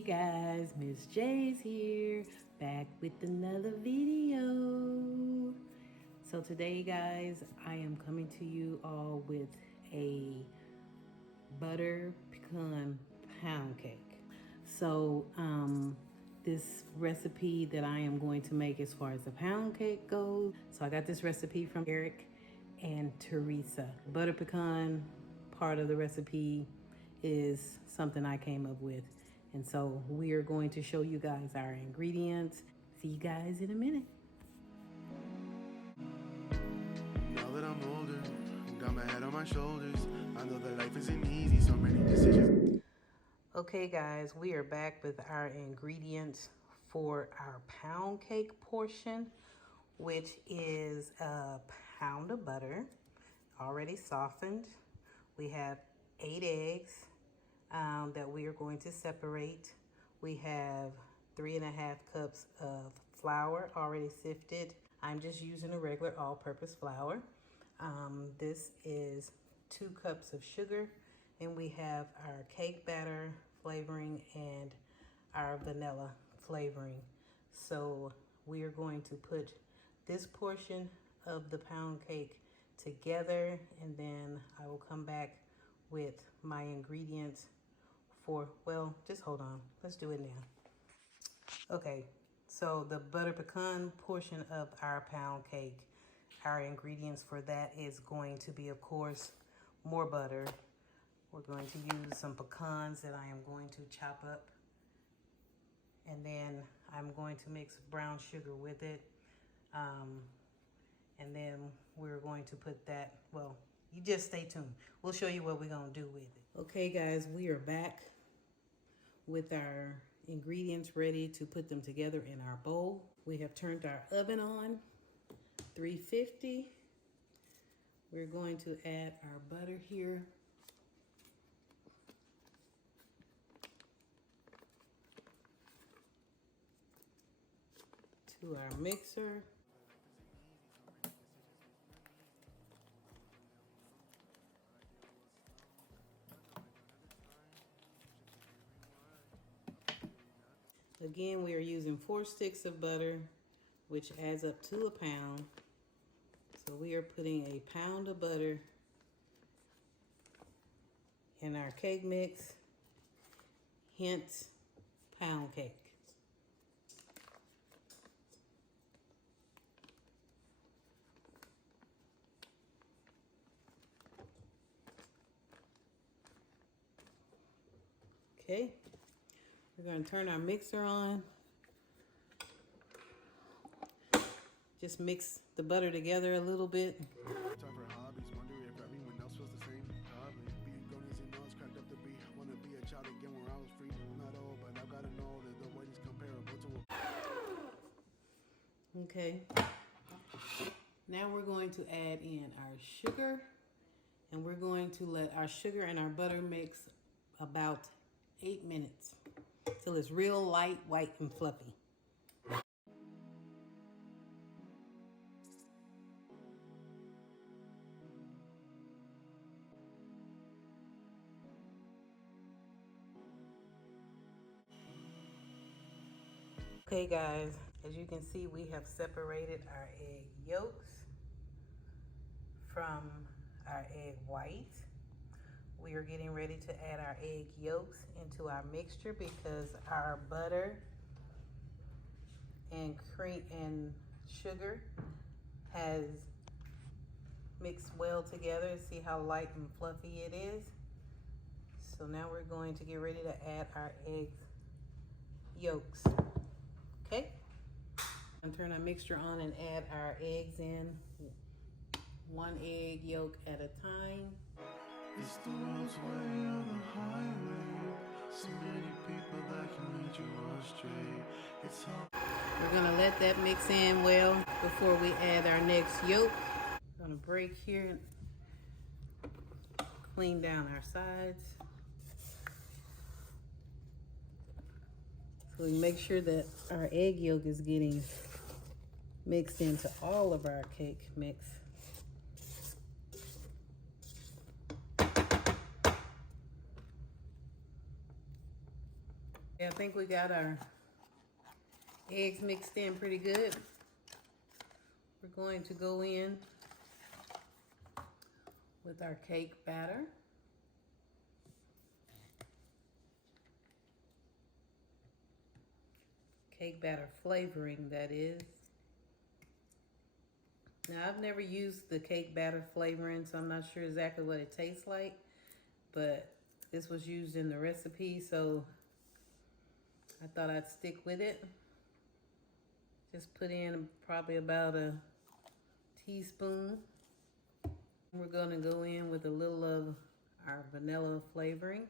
Hey guys, Miss J's here, back with another video. So today guys, I am coming to you all with a butter pecan pound cake. So this recipe that I am going to make as far as the pound cake goes, so I got this recipe from EricandTeresa. Butter pecan part of the recipe is something I came up with. And so we are going to show you guys our ingredients. See you guys in a minute. Now that I'm older, got my head on my shoulders. I know that life isn't easy, so many decisions. Okay guys, we are back with our ingredients for our pound cake portion, which is a pound of butter, already softened. We have 8 eggs that we are going to separate. We have 3.5 cups of flour already sifted. I'm just using a regular all-purpose flour. This is 2 cups of sugar, and we have our cake batter flavoring and our vanilla flavoring. So we are going to put this portion of the pound cake together, and then I will come back with my ingredients for, well, just hold on. Let's do it now. Okay, so the butter pecan portion of our pound cake, our ingredients for that is going to be, of course, more butter. We're going to use some pecans that I am going to chop up. And then I'm going to mix brown sugar with it. And then we're going to put that, well, you just stay tuned. We'll show you what we're going to do with it. Okay, guys, we are back with our ingredients ready to put them together in our bowl. We have turned our oven on, 350. We're going to add our butter here. To our mixer. Again, we are using 4 sticks of butter, which adds up to a pound. So we are putting a pound of butter in our cake mix, hence pound cake. Okay, we're going to turn our mixer on. Just mix the butter together a little bit. Time for hobbies, wonder if everyone else was the same. Probably being grown as you know, it's cracked up to be. Wanna be a child again where I was free. Not old, but I've gotta know that the weight is comparable to a. Okay. Now we're going to add in our sugar, and we're going to let our sugar and our butter mix about 8 minutes till it's real light, white, and fluffy. Okay guys, as you can see, we have separated our egg yolks from our egg white. We are getting ready to add our egg yolks into our mixture because our butter and cream and sugar has mixed well together. See how light and fluffy it is? So now we're going to get ready to add our egg yolks. Okay, and turn our mixture on and add our eggs in, 1 egg yolk at a time. It's the road's way on the highway. So many people that can lead you astray. It's all. We're gonna let that mix in well before we add our next yolk. We're gonna break here and clean down our sides. So we make sure that our egg yolk is getting mixed into all of our cake mix. Yeah, I think we got our eggs mixed in pretty good. We're going to go in with our cake batter. Cake batter flavoring, that is. Now, I've never used the cake batter flavoring, so I'm not sure exactly what it tastes like, but this was used in the recipe, so I thought I'd stick with it. Just put in probably about a teaspoon. We're gonna go in with a little of our vanilla flavoring.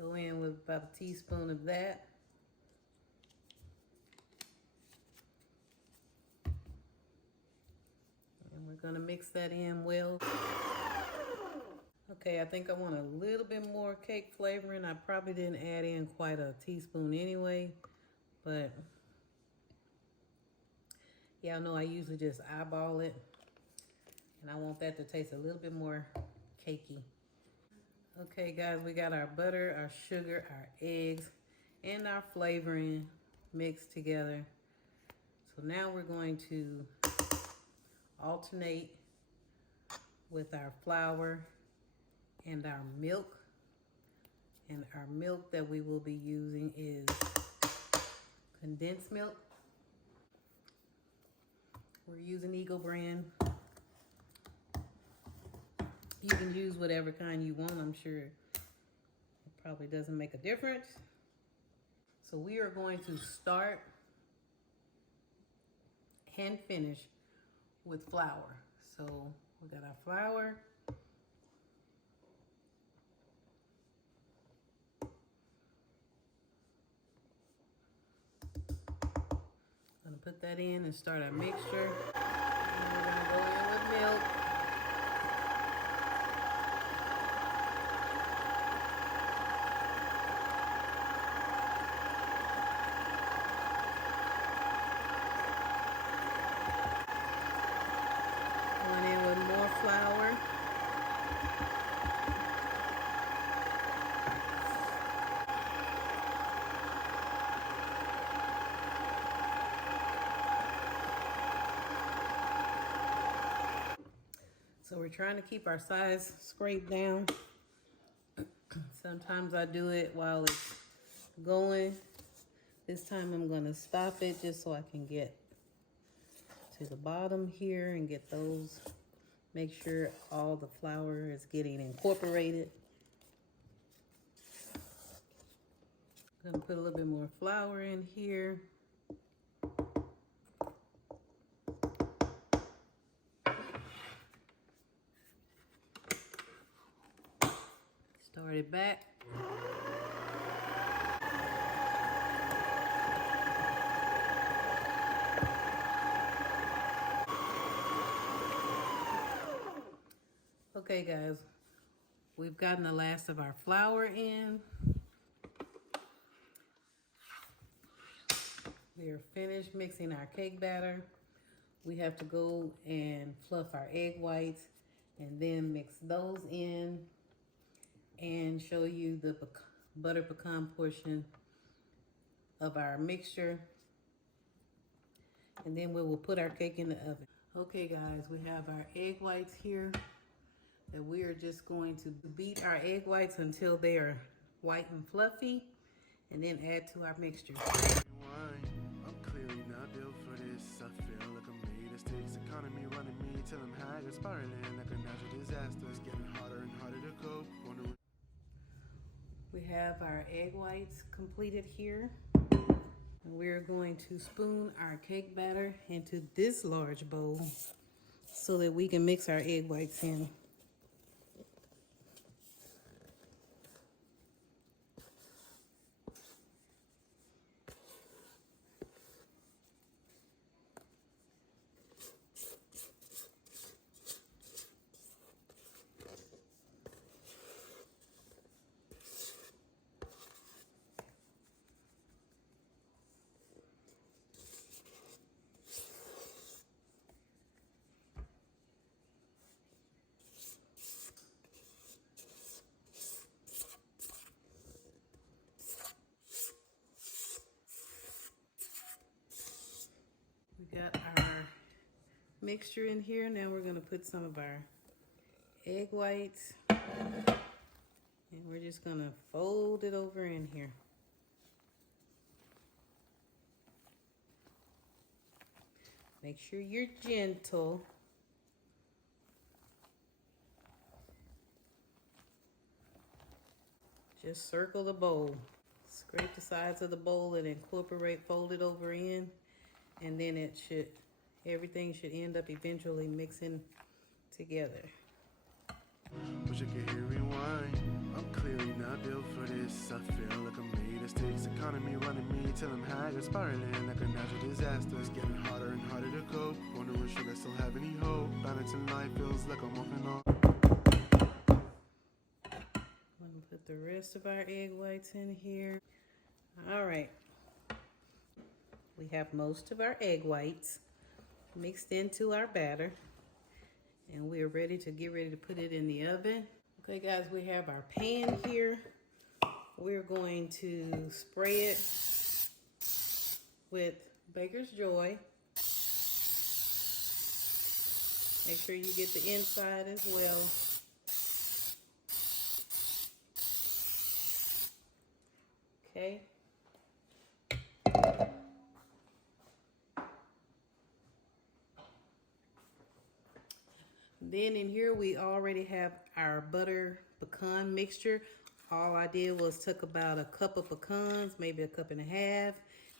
Go in with about a teaspoon of that. And we're gonna mix that in well. Okay, I think I want a little bit more cake flavoring. I probably didn't add in quite a teaspoon anyway, but y'all know I usually just eyeball it, and I want that to taste a little bit more cakey. Okay guys, we got our butter, our sugar, our eggs, and our flavoring mixed together. So now we're going to alternate with our flour and our milk. And our milk that we will be using is condensed milk. We're using Eagle brand. You can use whatever kind you want. I'm sure it probably doesn't make a difference. So we are going to start and finish with flour. So we got our flour. Gonna put that in and start our mixture. And we're gonna go in with milk. Going in with more flour. So we're trying to keep our sides scraped down. Sometimes I do it while it's going. This time I'm gonna stop it just so I can get to the bottom here and get those, make sure all the flour is getting incorporated. I'm gonna put a little bit more flour in here. Start it back. Okay guys, we've gotten the last of our flour in. We are finished mixing our cake batter. We have to go and fluff our egg whites and then mix those in and show you the butter pecan portion of our mixture. And then we will put our cake in the oven. Okay guys, we have our egg whites here that we are just going to beat our egg whites until they are white and fluffy and then add to our mixture. I'm clearly not built for this. I feel like I'm made of sticks. Economy running me till I'm haggard, spiraling like a natural disaster. It's getting harder and harder to cope. We have our egg whites completed here. And we're going to spoon our cake batter into this large bowl so that we can mix our egg whites in. mixture in here. Now we're gonna put some of our egg whites, and we're just gonna fold it over in here. Make sure you're gentle. Just circle the bowl. Scrape the sides of the bowl and incorporate, fold it over in, and then everything should end up eventually mixing together. Wish I could hear rewind. I'm clearly not built for this. I feel like I'm made of sticks. Economy running me till I'm haggard, spiraling like a natural disaster. It's getting harder and harder to cope. Wondering should I still have any hope? Balance in life feels like I'm walking on. I'm gonna put the rest of our egg whites in here. All right. We have most of our egg whites mixed into our batter, and we are ready to put it in the oven. Okay guys, we have our pan here. We're going to spray it with Baker's Joy. Make sure you get the inside as well. Okay. Then in here we already have our butter pecan mixture. All I did was took about a cup of pecans, maybe a cup and a half,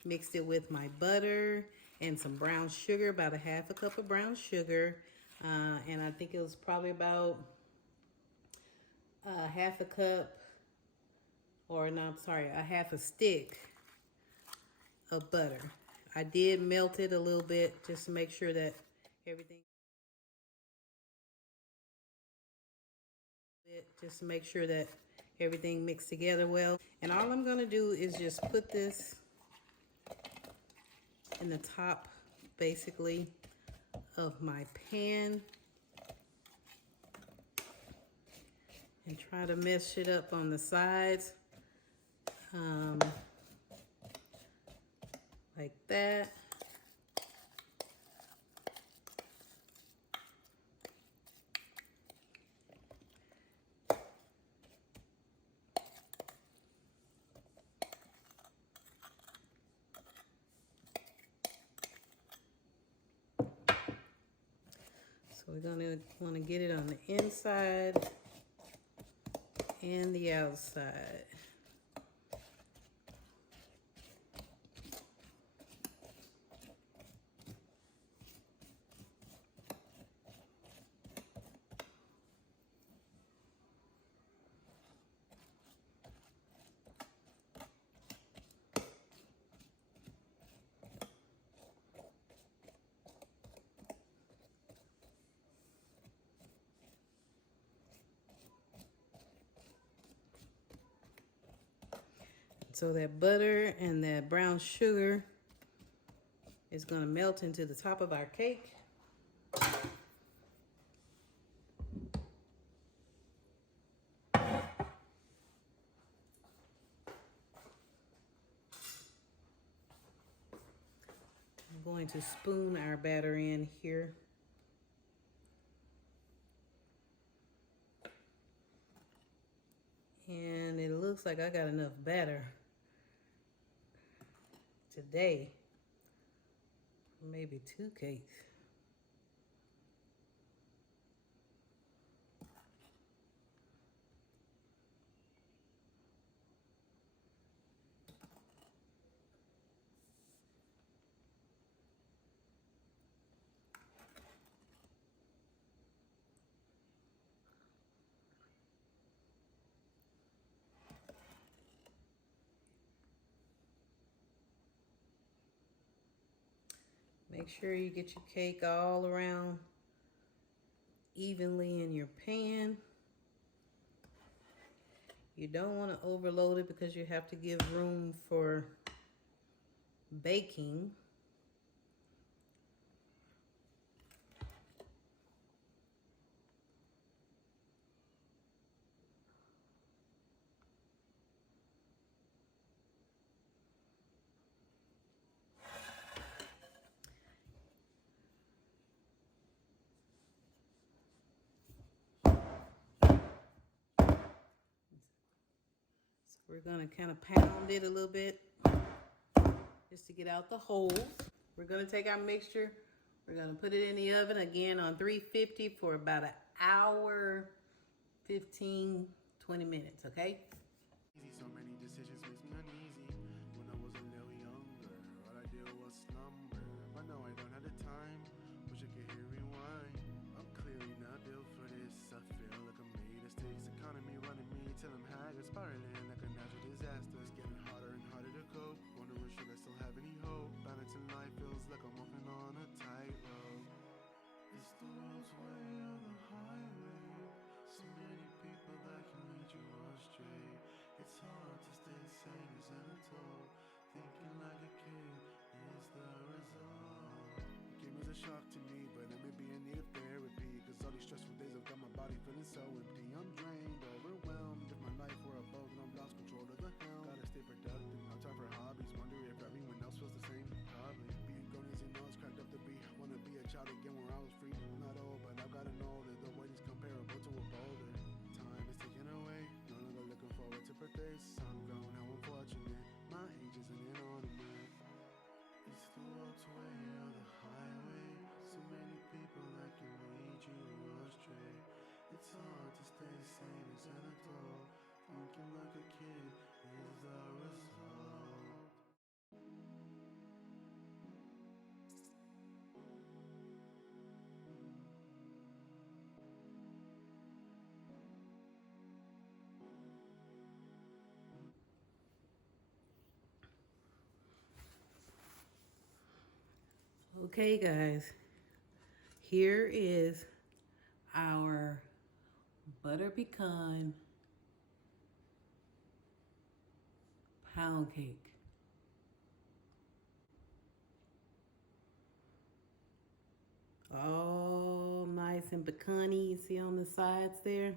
mixed it with my butter and some brown sugar, about a half a cup of brown sugar. And I think it was probably about half a cup, or no, I'm sorry, a half a stick of butter. I did melt it a little bit just to make sure that everything mixed together well. And all I'm gonna do is just put this in the top, basically, of my pan, and try to mesh it up on the sides, like that. So we're gonna want to get it on the inside and the outside. So that butter and that brown sugar is going to melt into the top of our cake. I'm going to spoon our batter in here. And it looks like I got enough batter today, maybe 2 cakes. Make sure you get your cake all around evenly in your pan. You don't want to overload it because you have to give room for baking. We're gonna kind of pound it a little bit just to get out the holes. We're gonna take our mixture, we're gonna put it in the oven again on 350 for about an hour, 15, 20 minutes, okay? So many decisions makes me uneasy. When I was a little younger, all I did was slumber. But now I don't have the time. Wish I could hear rewind. I'm clearly not built for this. I feel like I'm made of sticks. Economy running me till I'm haggard, spiraling like a natural disaster. It's getting harder and harder to cope. Wondering should I still have any hope? Balance in life feels like I'm walking on a tightrope. It's the world's way or the highway. So many people that can lead you astray. It's hard to stay sane as an adult. Thinking like a kid is the result. The game is a shock to me, but I may be in need of therapy. Cause all these stressful days have got my body feeling so empty. I'm drained, overwhelmed. If my life were a boat, then I'm lost control of the helm. Gotta stay productive, no time for hobbies. Wonder if everyone else feels the same. Probably. Being grown isn't all it's cracked up to be. Wanna be a child again where I was free. I'm not old, but I've gotten older. The weight is comparable to a boulder. Time is taken away. No longer looking forward to birthdays. I'm grown, how unfortunate. My age isn't an ornament. It's the world's way or the highway. So many people that can lead you astray. It's hard to stay sane as an adult. Thinking like a kid is the result. Okay, guys, here is our butter pecan pound cake. All nice and pecan-y, you see on the sides there?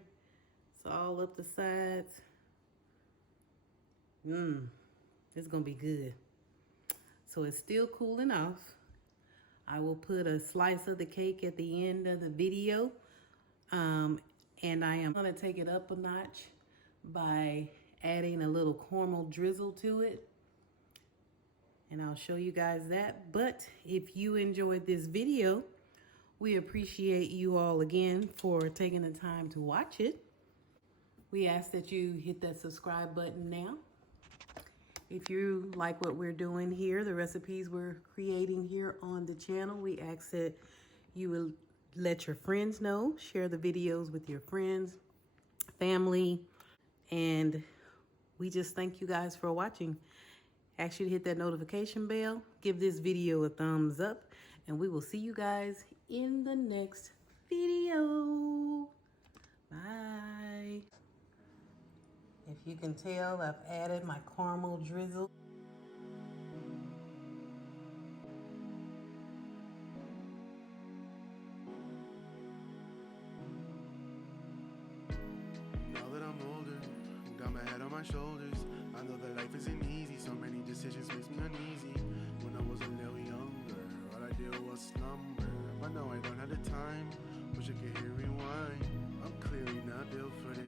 It's all up the sides. It's gonna be good. So it's still cooling off. I will put a slice of the cake at the end of the video. And I am gonna take it up a notch by adding a little caramel drizzle to it. And I'll show you guys that. But if you enjoyed this video, we appreciate you all again for taking the time to watch it. We ask that you hit that subscribe button now. If you like what we're doing here, the recipes we're creating here on the channel, we ask that you will let your friends know, share the videos with your friends, family, and we just thank you guys for watching. Ask you to hit that notification bell, give this video a thumbs up, and we will see you guys in the next video. Bye. If you can tell, I've added my caramel drizzle. Now that I'm older, got my head on my shoulders. I know that life isn't easy, so many decisions makes me uneasy. When I was a little younger, all I did was slumber. But now I don't have the time, wish I could hear rewind.